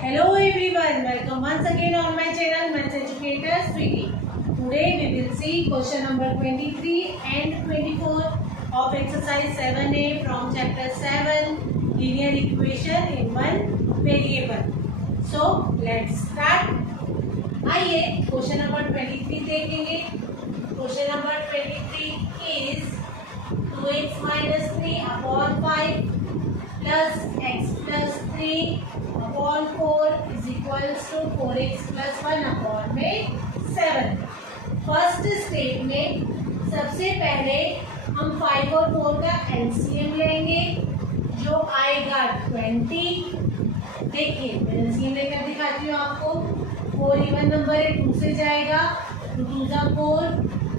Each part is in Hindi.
Hello everyone, welcome once again on my channel Maths Educator Sweetie. Today we will see question number 23 and 24 of exercise 7a from chapter 7 linear equation in one variable. So let's start. आइए क्वेश्चन नंबर 23 देखेंगे. Question number 23 is 2x minus 3 upon 5 plus x plus 3 upon 4 is equals to 4x plus 1 upon में 7. फर्स्ट स्टेप में सबसे पहले हम 5 और 4 का एलसीएम लेंगे जो आएगा 20. देखिए मैं एलसीएम लेकर दिखाती हूँ आपको. 4 इवन नंबर है, 2 से जाएगा, 2 जा 4,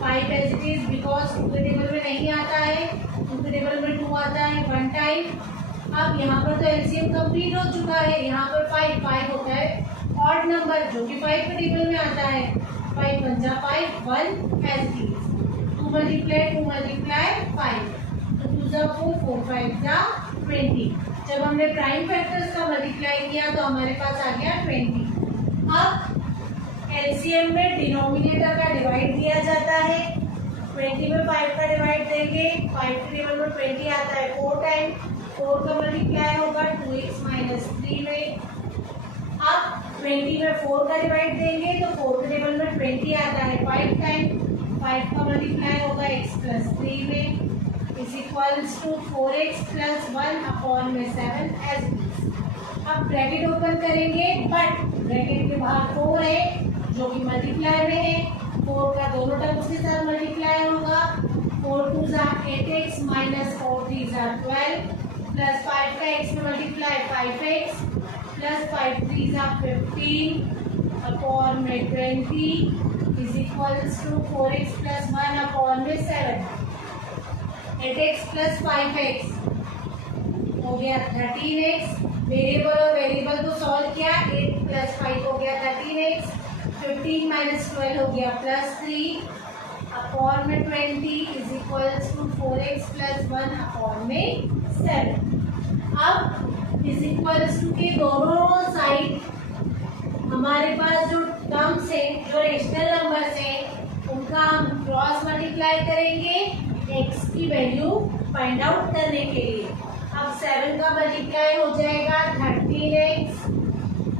5 एज इट इज बिकॉज 2 के टेबल में नहीं आता है, 2 के टेबल में 2 आता है 1 टाइम. अब यहाँ पर तो एलसीएम कंप्लीट हो चुका है. यहाँ पर 5 होता है ऑड नंबर जो कि 5 के टेबल में आता है. 5 1 जा 5, 1 एज इट इज. 2 मल्टीप्लाई 5, 2 जा 4, 4 5 जा 20. जब हमने प्राइम फैक्टर्स का मल्टीप्लाई किया तो हमारे पास आ गया 20. अब एलसीएम में डिनोमिनेटर का डिवाइड दिया जाता है. 20 में 5 का डिवाइड देंगे, 5 के टेबल में 20 आता है 4 टाइम. 4 का मल्टीप्लाई होगा 2x माइनस 3 में. अब 20 में 4 का डिवाइड देंगे तो 4 के टेबल में 20 आता है 5 टाइम. 5 का मल्टीप्लाई होगा x प्लस 3 में is equals to 4x plus 1 upon में 7 एज इट इज. अब ब्रैकेट ओपन करेंगे बट ब्रैकेट के बाहर 4 है जो कि मल्टीप्लाई में है. 4 का दोनों टर्म्स के साथ मल्टीप्लाई होगा. 4 2 जा 8x माइनस 4 3 जा 12 प्लस 5 का x में मल्टीप्लाई 5x प्लस 5 3 जा 15 अपॉन में 20 is equals to 4x plus 1 upon में 7. 8x प्लस 5x हो गया 13x. वेरिएबल और वेरिएबल को सॉल्व किया, 8 प्लस 5 हो गया 13x. 15 माइनस 12 हो गया प्लस 3 अपॉन में 20 is equals to 4x plus 1 upon में 7. अब इज इक्वल्स टू के दोनों साइड हमारे पास जो टर्म्स है, जो रेशनल नंबर्स है, उनका हम क्रॉस मल्टीप्लाई करेंगे x की वैल्यू फाइंड आउट करने के लिए. अब 7 का मल्टीप्लाई हो जाएगा 13x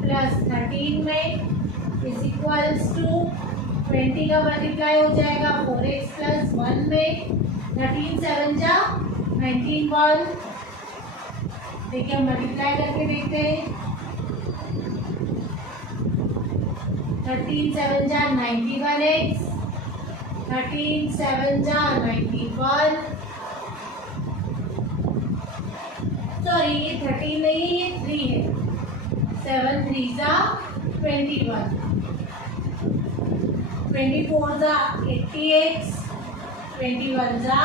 प्लस 13 में इज इक्वल्स टू 20 का मल्टीप्लाई हो जाएगा 4x प्लस 1 में. 13 7 जा 19 1. देखिए हम मल्टीप्लाई करके देखते हैं. 13 7 जा 91x. 13 7 जा 91. सॉरी ये 13 नहीं है, ये 3 है. 7 3 जा 21. 24 जा 80x. 21 जा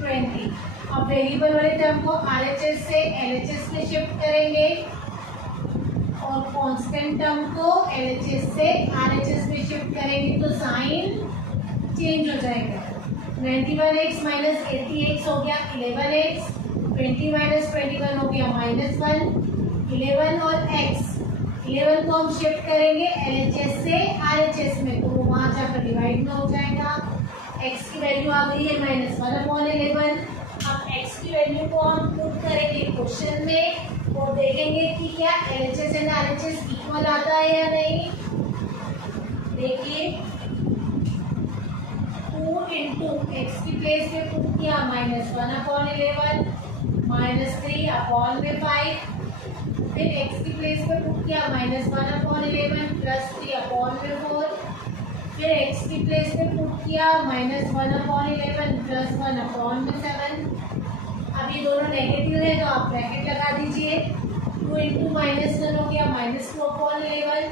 20. अब वेरिएबल वाले टर्म को RHS से LHS में शिफ्ट करेंगे और कांस्टेंट टर्म को LHS से RHS में शिफ्ट करेंगे तो साइन चेंज हो जाएगा. 91x माइनस 80x हो गया 11x. 20 माइनस 21 हो गया माइनस 1. 11 और x 11 को हम शिफ्ट करेंगे LHS से RHS में तो वहाँ जाकर डिवाइड में हो जाएगा. x की वैल्यू आ गई है -1/11. अब x की वैल्यू को हम पुट करेंगे क्वेश्चन में और देखेंगे कि क्या LHS एंड RHS इक्वल आता है या नहीं. देखिए 2 इंटू एक्स की प्लेस पे पुट किया -1/11 -3 अपॉन में 5. फिर x की प्लेस पे पुट किया -1/11 प्लस 3 अपॉन में 4. फिर x की प्लेस पे पुट किया -1/11 प्लस 1 अपॉन में 7. अब ये दोनों नेगेटिव है तो आप ब्रैकेट लगा दीजिए. 2 इंटू -1 हो गया -2/11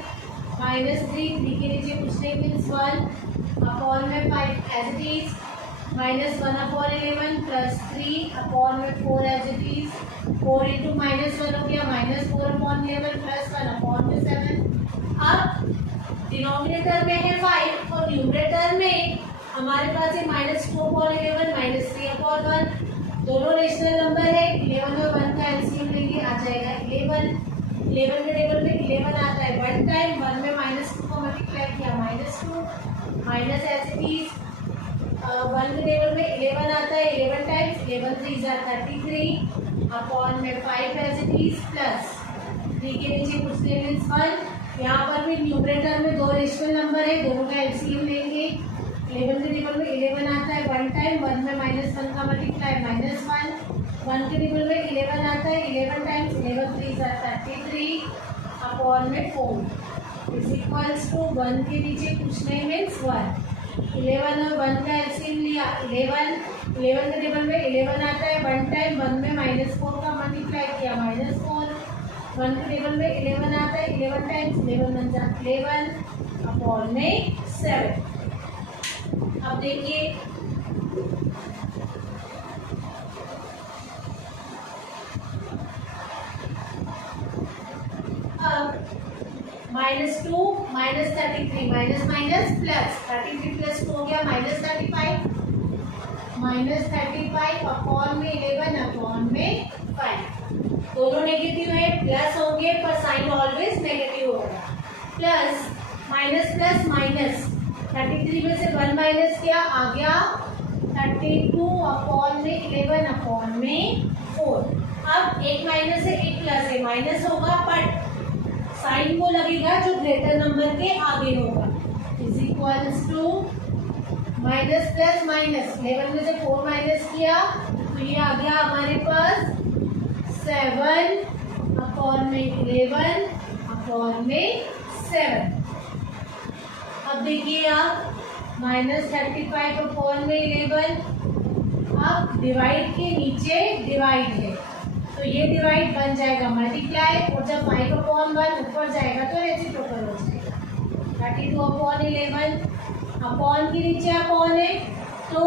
-3 के नीचे कुछ नहीं मीन्स 1 अपॉन में 5 as it is. -1/11 plus 3 upon में 4 एज इट इज. 4 इंटू -1 हो गया -4/11 प्लस 1 अपॉन में 7. अब डिनोमिनेटर में है 5 और न्यूमरेटर में हमारे पास है -2/11 -3/1. दोनों रेशनल नंबर है. 11 और 1 का एलसीएम लेंगे आ जाएगा 11. 11 के टेबल में 11 आता है 1 टाइम, 1 में -2 को मल्टीप्लाई किया -2 माइनस एज इट इज 1 के टेबल में 11 आता है 11 टाइम्स 11 3 जा 33 अपॉन में 5 एज इट इज प्लस 3 के नीचे कुछ नहीं मीन्स 1। यहाँ पर भी न्यूमरेटर में दो रेशनल नंबर है, दोनों का एलसीएम लेंगे। 11 के टेबल में 11 आता है 1 टाइम, 1 में -1 का मल्टीप्लाई -1 1 के टेबल में 11 आता है 11 टाइम्स 11 3 जा 33 अपॉन में 4 इज इक्वल्स टू 1 के नीचे कुछ नहीं मीन्स 1। 11 और 1 का एलसीएम लिया 11 के टेबल में 11 आता है 1 टाइम, 1 में -4 का मल्टीप्लाई किया -4 1 के टेबल में 11 आता है 11 टाइम्स 11 1 जा 11 अपॉन में 7। अब देखिए -2 -33 माइनस माइनस प्लस 33 प्लस 2 हो गया -35 अपॉन में 11 अपॉन में 5 दोनों नेगेटिव है, प्लस होंगे पर साइन ऑलवेज नेगेटिव होगा। प्लस माइनस प्लस माइनस 33 में से 1 माइनस किया आ गया 32 अपॉन में 11 अपॉन में 4। अब एक माइनस है एक प्लस है, माइनस होगा बट साइन वो लगेगा जो ग्रेटर नंबर के आगे होगा is equals to minus plus minus 11 में से 4 माइनस किया तो ये आ गया हमारे पास 7 अपॉन में 11 अपॉन में 7। अब देखिए आप -35 अपॉन में 11 अब डिवाइड के नीचे डिवाइड है तो ये डिवाइड बन जाएगा मल्टीप्लाई और जब 5 अपॉन 1 ऊपर जाएगा तो रेसिप्रोकल हो जाएगा 32 अपॉन 11 अपॉन के नीचे अपॉन है तो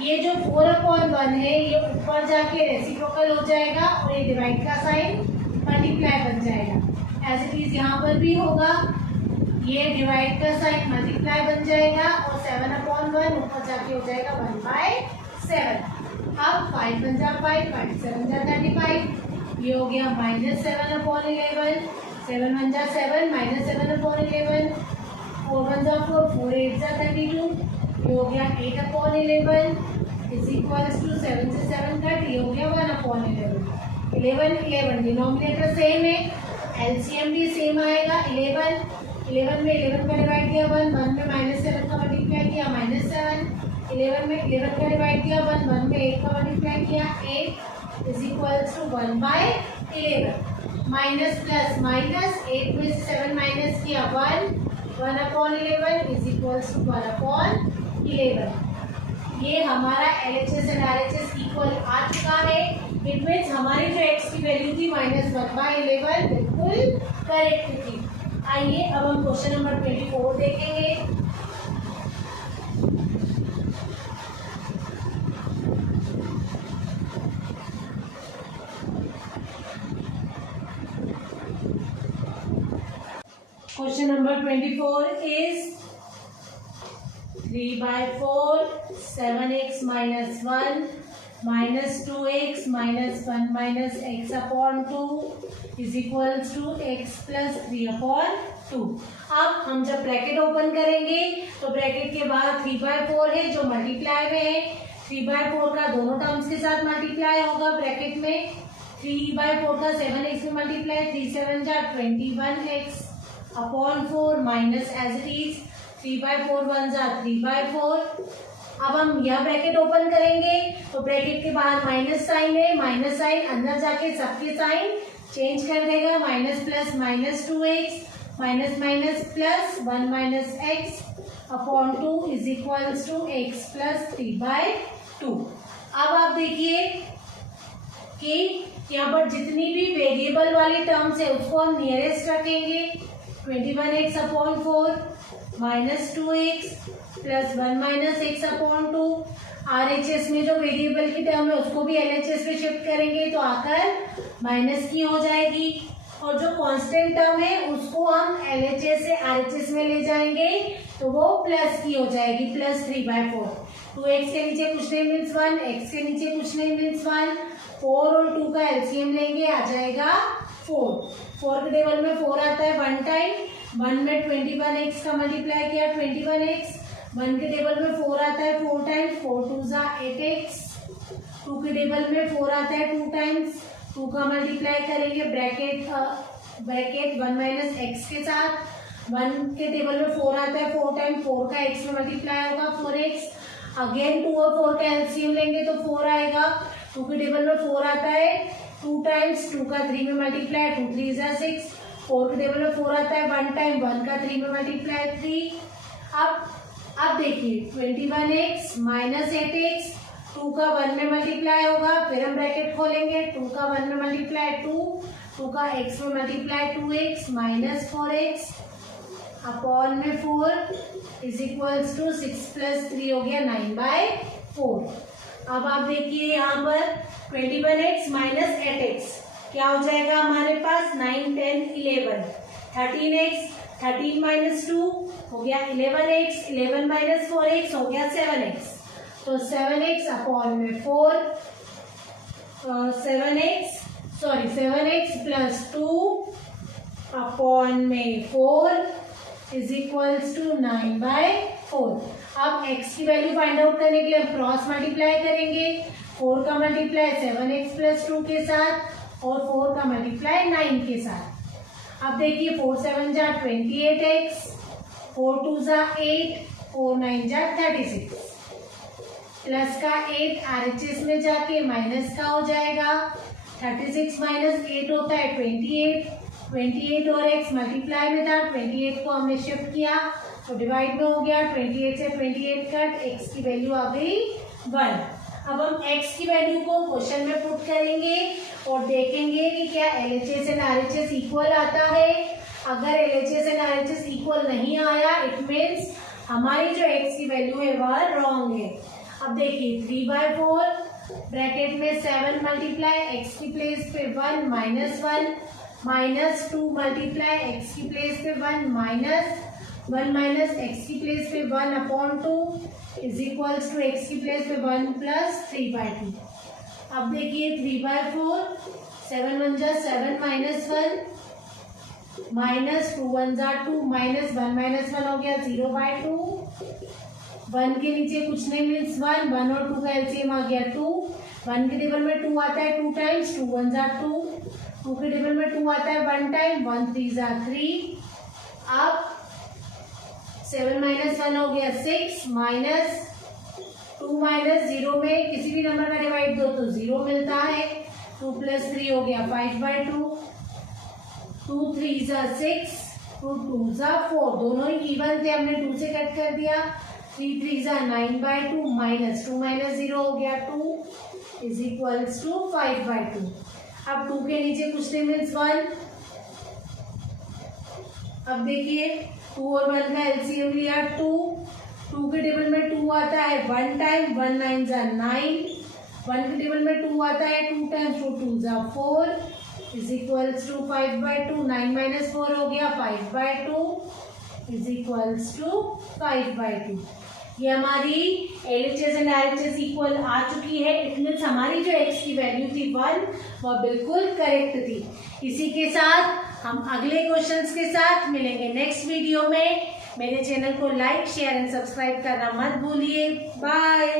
ये जो 4 अपॉन 1 है ये ऊपर जाके रेसिप्रोकल हो जाएगा और ये डिवाइड का साइन मल्टीप्लाई बन जाएगा। एज इट इज यहाँ पर भी होगा ये डिवाइड का साइन मल्टीप्लाई बन जाएगा और 7 अपॉन 1 ऊपर जाके हो जाएगा 1/7। अब 5 1 जा 5 5 7 जा 35 ये हो गया -7 अपॉन 11 7 1 जा 7 -7 अपॉन 11 4 1 जा 4 4 8 जा 32 ये हो गया 8 अपॉन 11 इज इक्वल्स टू 7 से 7 कट ये हो गया 1 अपॉन 11 11 डिनोमिनेटर सेम है एलसीएम भी सेम आएगा 11 में 11 का डिवाइड किया 1 1 में -7 का मल्टीप्लाई किया -7 11 में 11 का डिवाइड किया 1 1 में 8 का मल्टीप्लाई किया 8 is equals to 1/11 minus plus minus 8 में से 7 माइनस किया 1 upon 11 is equals to 1 upon 11। ये हमारा LHS एंड RHS इक्वल आ चुका है। इट मीन्स हमारी जो x की वैल्यू थी -1/11 बिल्कुल करेक्ट थी। आइए अब हम क्वेश्चन नंबर 24 देखेंगे। Question number 24 is 3/4 7x minus 1 minus 2x minus 1 minus x upon 2 is equals to x plus 3 upon 2। अब हम जब ब्रैकेट ओपन करेंगे तो ब्रैकेट के बाद 3/4 है जो मल्टीप्लाई में है 3/4 का दोनों टर्म्स के साथ मल्टीप्लाई होगा ब्रैकेट में 3/4 का 7x में मल्टीप्लाई 3 7 जा 21x upon 4 minus as it is 3/4 1 जा 3/4। अब हम यह ब्रैकेट ओपन करेंगे तो ब्रैकेट के बाहर माइनस साइन है माइनस साइन अंदर जाके सबके साइन चेंज कर देगा minus plus minus 2x minus minus plus 1 minus x upon 2 is equals to x plus 3/2। अब आप देखिए कि यहाँ पर जितनी भी वेरिएबल वाली टर्म्स है उसको हम नियरेस्ट रखेंगे 21x upon 4 minus 2x plus 1 minus x upon 2। RHS में जो वेरिएबल की टर्म है उसको भी LHS में शिफ्ट करेंगे तो आकर माइनस की हो जाएगी और जो कांस्टेंट टर्म है उसको हम LHS से RHS में ले जाएंगे तो वो प्लस की हो जाएगी प्लस 3/4। 2x के नीचे कुछ नहीं मीन्स 1 x के नीचे कुछ नहीं मीन्स 1 4 और 2 का एलसीएम लेंगे आ जाएगा 4 के टेबल में 4 आता है 1 टाइम, 1 में 21x का मल्टीप्लाई किया 21x, 1 के टेबल में 4 आता है 4 टाइम्स, 4 2 जा 8x, 2 के टेबल में 4 आता है 2 टाइम्स, 2 का मल्टीप्लाई करेंगे ब्रैकेट 1 माइनस एक्स के साथ, 1 के टेबल में 4 आता है 4 टाइम, 4 का x में मल्टीप्लाई होगा 4x, अगेन 2 और 4 का एलसीएम लेंगे तो 4 आएगा, 2 के टेबल में 4 आता है 2 टाइम्स, 2 का 3 में मल्टीप्लाई 2 3 जा 6, 4 के टेबल में 4 आता है 1 टाइम, 1 का 3 में मल्टीप्लाई 3। अब देखिए 21x माइनस 8x, 2 का 1 में मल्टीप्लाई होगा, फिर हम ब्रैकेट खोलेंगे, 2 का 1 में मल्टीप्लाई 2 का x में multiply 2x minus 4x upon में 4 इज इक्वल्स टू 6 प्लस 3 हो गया 9/4। अब आप देखिए यहाँ पर 21x माइनस 8x क्या हो जाएगा हमारे पास 9 10 11, 13x 13 माइनस 2 हो गया 11x, 11 माइनस 4x हो गया 7x, तो 7x अपॉन में 7x प्लस 2 अपॉन में 4 इज इक्वल्स टू 9/4। अब x की वैल्यू फाइंड आउट करने के लिए हम क्रॉस मल्टीप्लाई करेंगे, 4 का मल्टीप्लाई 7x प्लस 2 के साथ और 4 का मल्टीप्लाई 9 के साथ। अब देखिए 4 7 जा 28x, 4 2 जा 8, 4 9 जा 36, प्लस का 8 RHS में जाके माइनस का हो जाएगा, 36 माइनस 8 होता है 28 और x मल्टीप्लाई में था, 28 को हमने शिफ्ट किया तो डिवाइड में हो गया, 28 से 28 कट, x की वैल्यू आ गई 1। अब हम x की वैल्यू को क्वेश्चन में पुट करेंगे और देखेंगे कि क्या LHS एंड RHS इक्वल आता है। अगर LHS एंड RHS इक्वल नहीं आया इट मीन्स हमारी जो x की वैल्यू है वह रॉन्ग है। अब देखिए 3/4 ब्रैकेट में 7 मल्टीप्लाई x की प्लेस पे 1 माइनस 1 माइनस 2 मल्टीप्लाई x की प्लेस पे 1 माइनस 1 माइनस x की प्लेस पे 1 upon 2 is equals to x की प्लेस पे 1 प्लस 3/2। अब देखिए 3/4 7 1 जा 7 माइनस 1 माइनस 2 1 जा 2 माइनस 1 हो गया 0/2, 1 के नीचे कुछ नहीं मीन्स 1 और 2 का एलसीएम आ गया 2, 1 के टेबल में 2 आता है 2 टाइम्स, 2 1 जा 2, 2 के टेबल में 2 आता है 1 टाइम, 1 3 जा 3। अब 7 माइनस 1 हो गया 6 माइनस 2 माइनस 0 में किसी भी नंबर का डिवाइड दो तो 0 मिलता है, 2 प्लस 3 हो गया 5/2, 2 3 जा 6, 2 2 जा 4, दोनों ही इवन थे हमने 2 से कट कर दिया, 3 3 जा 9/2 माइनस 2 माइनस 0 हो गया 2 इज इक्वल्स टू 5/2। अब 2 के नीचे कुछ नहीं मीन्स 1। अब देखिए 2 और 1 का एलसीएम लिया 2 के टेबल में 2 आता है 1 टाइम, 1 9 जा 9, 1 के टेबल में 2 आता है 2 टाइम्स, 2 जा 4 इज इक्वल्स टू 5/2, 9 माइनस 4 हो गया 5/2 इज इक्वल्स टू 5/2। ये हमारी LHS एंड RHS इक्वल आ चुकी है, इट मीन्स हमारी जो x की वैल्यू थी 1 वह बिल्कुल करेक्ट थी। इसी के साथ हम अगले क्वेश्चंस के साथ मिलेंगे नेक्स्ट वीडियो में। मेरे चैनल को लाइक शेयर एंड सब्सक्राइब करना मत भूलिए। बाय।